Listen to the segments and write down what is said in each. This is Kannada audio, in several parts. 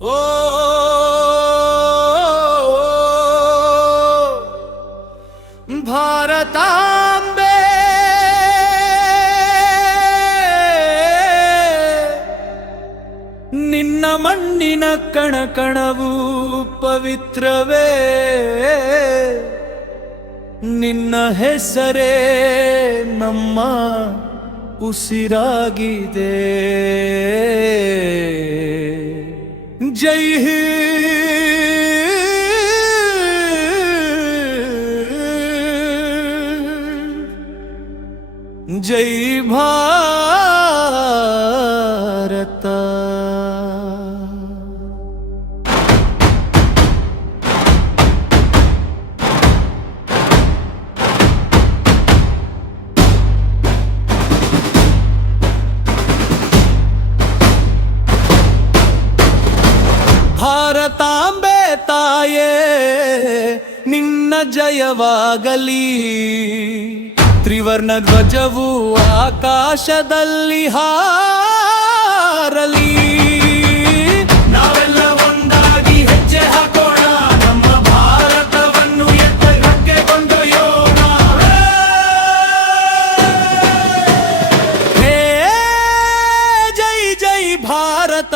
ಓ ಭಾರತಾಂಬೆ ನಿನ್ನ ಮಣ್ಣಿನ ಕಣಕಣವು ಪವಿತ್ರವೇ, ನಿನ್ನ ಹೆಸರೇ ನಮ್ಮ ಉಸಿರಾಗಿದೆ. ಜೈ ಜೈ ಭಾರತ. ಭಾರತಾಂಬೆ ತಾಯೇ ನಿನ್ನ ಜಯವಾಗಲಿ, ತ್ರಿವರ್ಣ ಧ್ವಜವು ಆಕಾಶದಲ್ಲಿ ಹಾರಲಿ. ನಾವೆಲ್ಲ ಒಂದಾಗಿ ಹೆಜ್ಜೆ ಹಾಕೋಣ, ನಮ್ಮ ಭಾರತವನ್ನು ಎತ್ತರಕ್ಕೆ ಕೊಂಡೊಯ್ಯೋಣ. ಹೇ ಜೈ ಜೈ ಭಾರತ,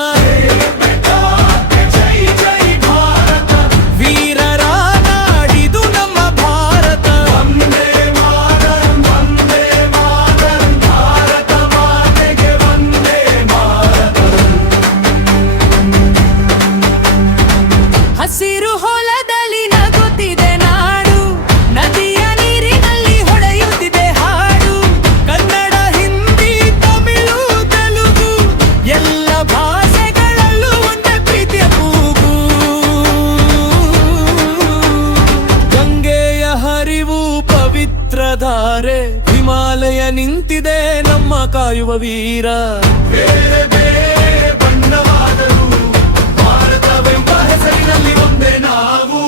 ಹಸಿರು ಹೊಲದಲ್ಲಿ ನಗುತ್ತಿದೆ ನಾಡು, ನದಿಯ ನೀರಿನಲ್ಲಿ ಹೊಳೆಯುತ್ತಿದೆ ಹಾಡು. ಕನ್ನಡ, ಹಿಂದಿ, ತಮಿಳು, ತೆಲುಗು ಎಲ್ಲ ಭಾಷೆಗಳಲ್ಲೂ ಒಂದೇ ಪ್ರೀತಿಯ ಕೂಗು. ಗಂಗೆಯ ಹರಿವು ಪವಿತ್ರ ಧಾರೆ, ಹಿಮಾಲಯ ನಿಂತಿದೆ ನಮ್ಮ ಕಾಯುವ ವೀರ. ಬೇರೆ ಬೇರೆ ಬಣ್ಣವಾದರೂ ಭಾರತವೆಂಬ ಹೆಸರಿನಲ್ಲಿ ಒಂದೇ ನಾವು.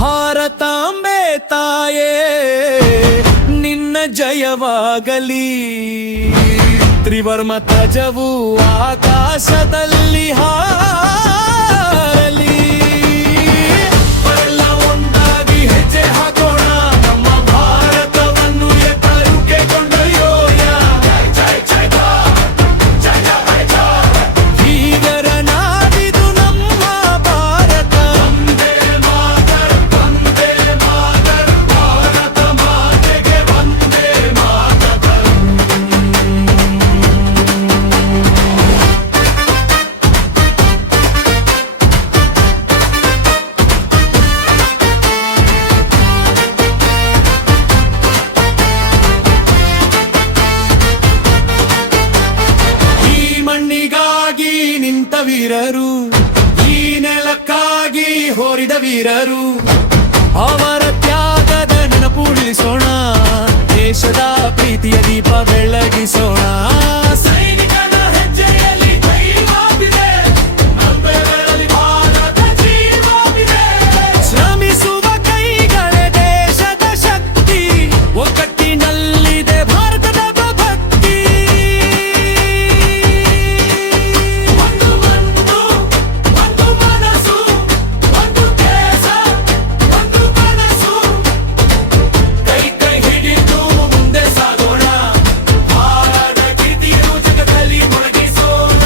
ಭಾರತಾಂಬೆ ತಾಯೇ ನಿನ್ನ ಜಯವಾಗಲಿ, ತ್ರಿವರ್ಣ ಧ್ವಜವು ಆಕಾಶದಲ್ಲಿ ಹಾರಲಿ. ಎಲ್ಲ ಒಂದಾಗಿ ಹೆಜ್ಜೆ ಹಾಕೋಣ, ನಮ್ಮ ಭಾರತವನ್ನು ಎತ್ತರಕ್ಕೆ ಕೊಂಡೊಯ್ಯೋಣ. ಜೈ ಜೈ ಹೀಗರನಾದಿದು ನಮ್ಮ ಭಾರತ. ವಂದೇ ಮಾತರಂ, ವಂದೇ ಮಾತರಂ, ಭಾರತ ಮಾತೆಗೆ ವಂದೇ ಮಾತರಂ. ಈ ಮಣ್ಣಿಗಾಗಿ ನಿಂತ ವೀರರು, ಈ ನೆಲಕ್ಕಾಗಿ ಹೋರಿದ ವೀರರು, ಅವರ ತ್ಯಾಗದ ನೆನಪು ಉಳಿಸೋಣ, ದೇಶದ ಪ್ರೀತಿಯ ದೀಪ ಬೆಳಗಿಸೋಣ. ಸೈನಿಕನ ಹೆಜ್ಜೆಯಲ್ಲಿ ದೈವವಿದೆ, ನಂಬೆರಲಿ ಭಾರತ ಜೀವವಿದೆ. ಶ್ರಮಿಸುವ ಕೈಗಳೇ ದೇಶದ ಶಕ್ತಿ, ಒಗ್ಗಟ್ಟಿನಲ್ಲಿದೆ ಭಾರತದ ಭಕ್ತಿ. ಒಂದು ಮಣ್ಣು, ಒಂದು ಮನಸ್ಸು, ಒಂದು ದೇಶ, ಒಂದು ಕನಸು. ಕೈ ಕೈ ಹಿಡಿದು ಮುಂದೆ ಸಾಗೋಣ, ಭಾರತ ಕೀರ್ತಿಯನ್ನು ಜಗತ್ತಲ್ಲಿ ಮೊಳಗಿಸೋಣ.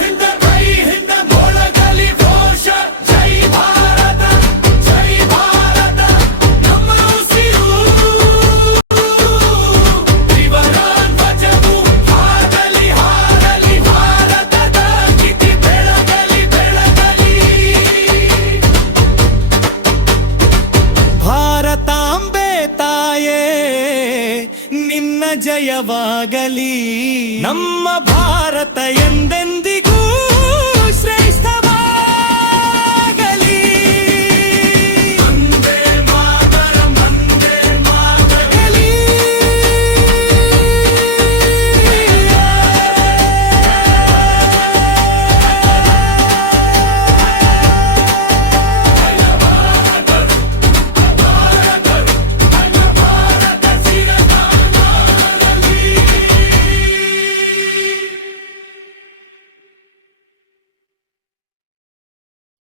ಹಿಂದ ಕೈ ಹಿಂದ ಮೊಳಗಲಿ ಘೋಷ, ಜೈ ಭಾರತ, ಜೈ ಭಾರತ ನಮ್ಮ ಉಸಿರು. ತ್ರಿವರ್ಣ ಧ್ವಜವು ಹಾರಲಿ ಹಾರಲಿ, ಭಾರತದ ಕೀರ್ತಿ ಬೆಳಗಲಿ ಬೆಳಗಲಿ. ಭಾರತಾಂಬೆ ತಾಯೇ ನಿನ್ನ ಜಯವಾಗಲಿ, ನಮ್ಮ ಭಾರತ ಎಂದೆಂದಿ